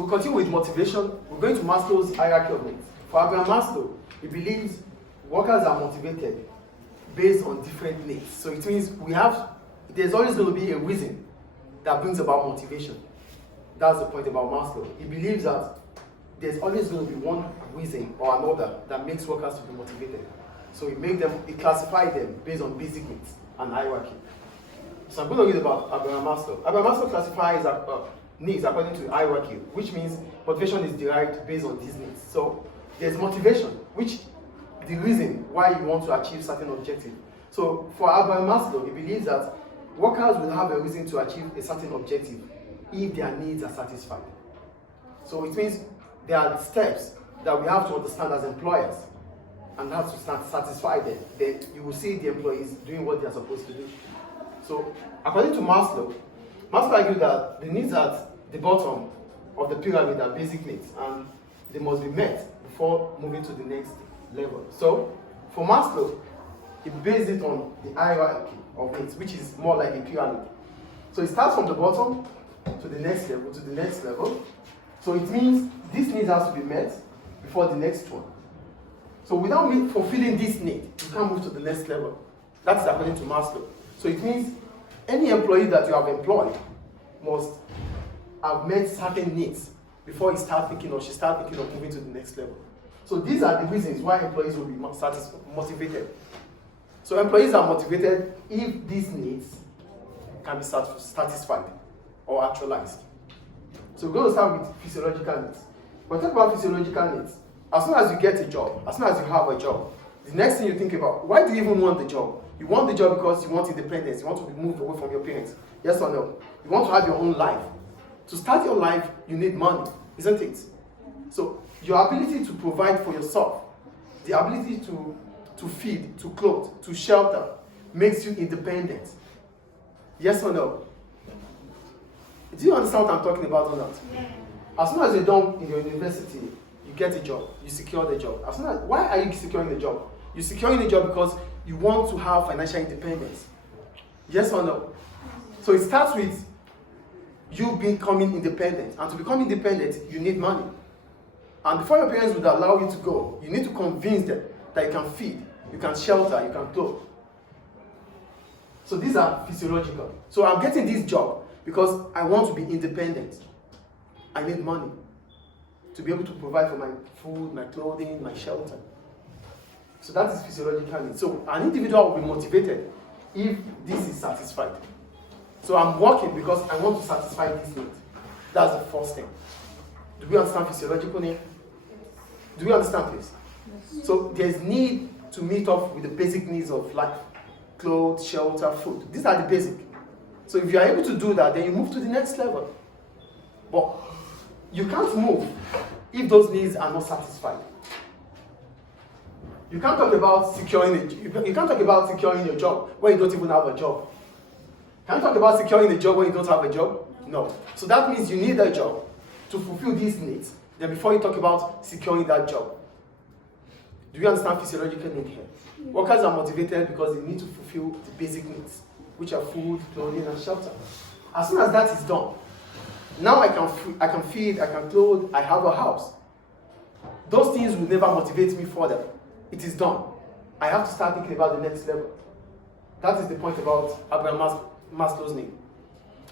So we continue with motivation. We're going to Maslow's hierarchy of needs. For Abraham Maslow, he believes workers are motivated based on different needs. So it means there's always going to be a reason that brings about motivation. That's the point about Maslow. He believes that there's always going to be one reason or another that makes workers to be motivated. So he classifies them based on basic needs and hierarchy. So I'm going to read about Abraham Maslow. Abraham Maslow classifies needs according to hierarchy, which means motivation is derived based on these needs. So there's motivation, which the reason why you want to achieve certain objective. So for Abraham Maslow, he believes that workers will have a reason to achieve a certain objective if their needs are satisfied. So it means there are steps that we have to understand as employers and have to satisfy them. Then you will see the employees doing what they are supposed to do. So according to Maslow argued that the needs at the bottom of the pyramid are basic needs and they must be met before moving to the next level. So for Maslow, he based it on the hierarchy of needs, which is more like a pyramid. So it starts from the bottom to the next level, to the next level. So it means this need has to be met before the next one. So without fulfilling this need, you can't move to the next level. That's according to Maslow. So it means any employee that you have employed must have met certain needs before he starts thinking or she starts thinking of moving to the next level. So these are the reasons why employees will be motivated. So employees are motivated if these needs can be satisfied or actualized. So we're going to start with physiological needs. When we talk about physiological needs, as soon as you get a job, as soon as you have a job, the next thing you think about, why do you even want the job? You want the job because you want independence, you want to be moved away from your parents. Yes or no? You want to have your own life. To start your life, you need money, isn't it? So your ability to provide for yourself, the ability to feed, to clothe, to shelter, makes you independent. Yes or no? Do you understand what I'm talking about or not? Yeah. As soon as you're done in your university, you get a job, you secure the job. Why are you securing the job? You're securing the job because you want to have financial independence. Yes or no? So it starts with you becoming independent. And to become independent, you need money. And before your parents would allow you to go, you need to convince them that you can feed, you can shelter, you can clothe. So these are physiological. So I'm getting this job because I want to be independent. I need money to be able to provide for my food, my clothing, my shelter. So that is physiological need. So an individual will be motivated if this is satisfied. So I'm working because I want to satisfy this need. That's the first thing. Do we understand physiological need? Do we understand this? Yes. So there's need to meet up with the basic needs of life. Clothes, shelter, food. These are the basic. So if you are able to do that, then you move to the next level. But you can't move if those needs are not satisfied. You can't talk about securing your job when you don't even have a job. Can you talk about securing a job when you don't have a job? No. So that means you need a job to fulfill these needs. Then before you talk about securing that job. Do you understand physiological need here? Yeah. Workers are motivated because they need to fulfill the basic needs, which are food, clothing, and shelter. As soon as that is done, now I can feed, I can clothe, I have a house. Those things will never motivate me further. It is done. I have to start thinking about the next level. That is the point about Abraham Maslow's need.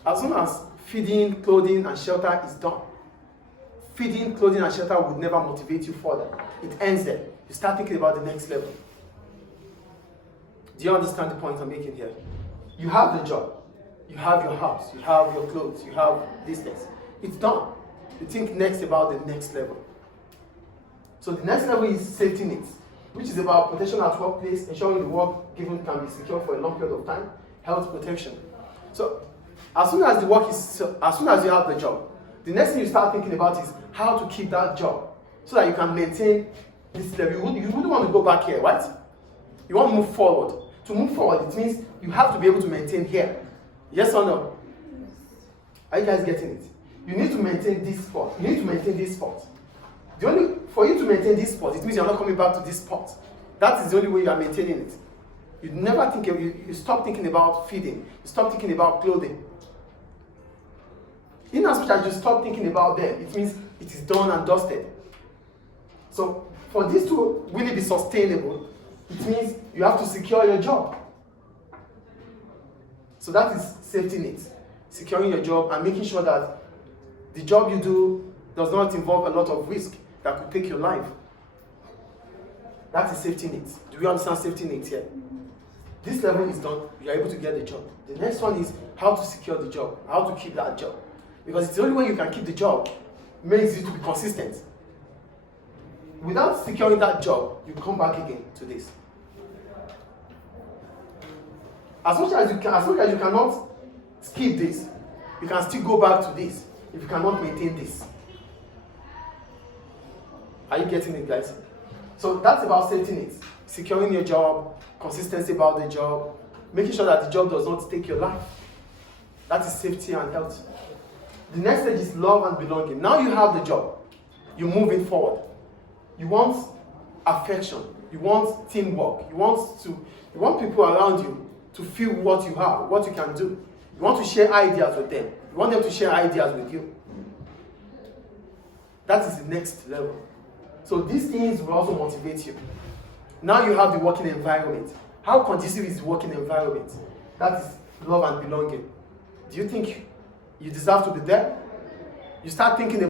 As soon as feeding, clothing, and shelter is done, feeding, clothing, and shelter would never motivate you further. It ends there. You start thinking about the next level. Do you understand the point I'm making here? You have the job. You have your house. You have your clothes. You have these things. It's done. You think next about the next level. So the next level is safety nets, which is about protection at workplace, ensuring the work given can be secure for a long period of time, health protection. So as soon as you have the job, the next thing you start thinking about is how to keep that job so that you can maintain this level. You wouldn't want to go back here, right? You want to move forward. To move forward, it means you have to be able to maintain here. Yes or no? Are you guys getting it? You need to maintain this spot. You need to maintain this spot. For you to maintain this spot, it means you're not coming back to this spot. That is the only way you are maintaining it. You never think, you stop thinking about feeding. You stop thinking about clothing. In as much as you stop thinking about them, it means it is done and dusted. So for this to really be sustainable, it means you have to secure your job. So that is safety net. Securing your job and making sure that the job you do does not involve a lot of risk that could take your life. That is safety net. Do we understand safety net here? This level is done, you are able to get the job. The next one is how to secure the job, how to keep that job. Because it's the only way you can keep the job makes you to be consistent. Without securing that job, you come back again to this. As much as you cannot skip this, you can still go back to this if you cannot maintain this. Are you getting it, guys? So that's about safety nets. Securing your job, consistency about the job, making sure that the job does not take your life. That is safety and health. The next stage is love and belonging. Now you have the job. You're moving forward. You want affection. You want teamwork. You want people around you to feel what you have, what you can do. You want to share ideas with them. You want them to share ideas with you. That is the next level. So these things will also motivate you. Now you have the working environment. How conducive is the working environment? That is love and belonging. Do you think you deserve to be there? You start thinking about